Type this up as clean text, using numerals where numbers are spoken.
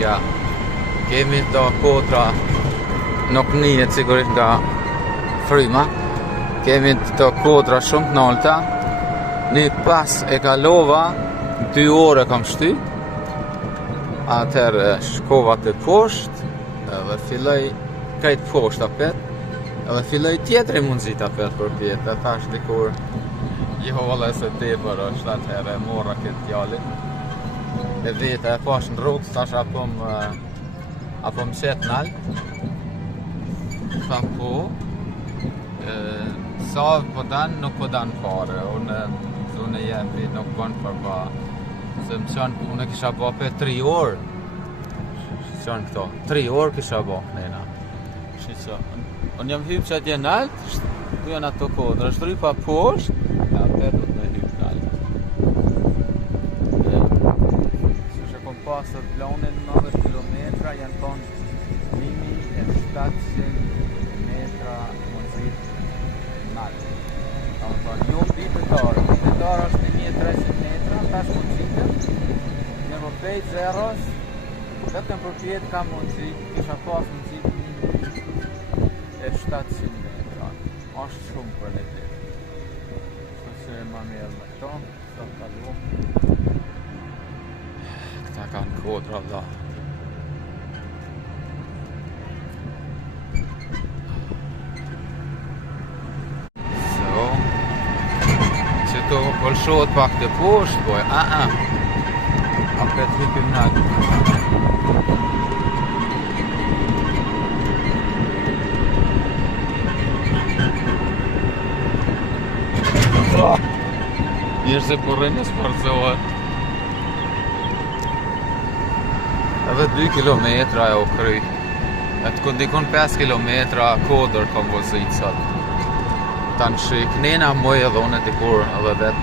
Ja. Kemi të kodra, nuk njihet sigurisht nga fryma. Kemi të kodra shumë të nolta. Një pas e kalova 2 orë kam shty. Atëherë shkova të poshtë dhe filloj krejt poshtë apet. Edhe filloj tjetëri mundësit apet për pjetë. E thash dikur Jeholla se tepër është, atëherë e morra këtë djalin. E vete e pash në rrugë, thash apo më qet nalt. Tha po, sa po dan, nuk po dan fare. Unë jepi nuk bon përba. Se më qanë, unë kisha bo për 3 orë. Qanë këto, 3 orë kisha bo kënena. Shqyqa, unë jam hypë që atje nalt, ku janë ato kodra, është rypa poshtë, ja për du të me hypë nalt. Që kom pasër planin 90 kilometra, janë tonë 1700 metra mundësit nalt. Ta më tonë, jo bipetarë është 1300 metra, tash mundësitën, në më pejt zeros, vetëm për pjetë ka mundësit, kisha pas mundësit 1700 metra, është shumë për në të. Shtë që ma mirë me këto, së të kalu. Këta kanë kodra vla. Të pëlshohet pak të poshtë, boj, apet hypim nalt. Mirë se përrejnë e sparzohet. Edhe 2 kilometra e o kryj. E të këndikon 5 kilometra kodër kom vozit sot. Ta në shik, nena moj edhe unë e dikur edhe vetë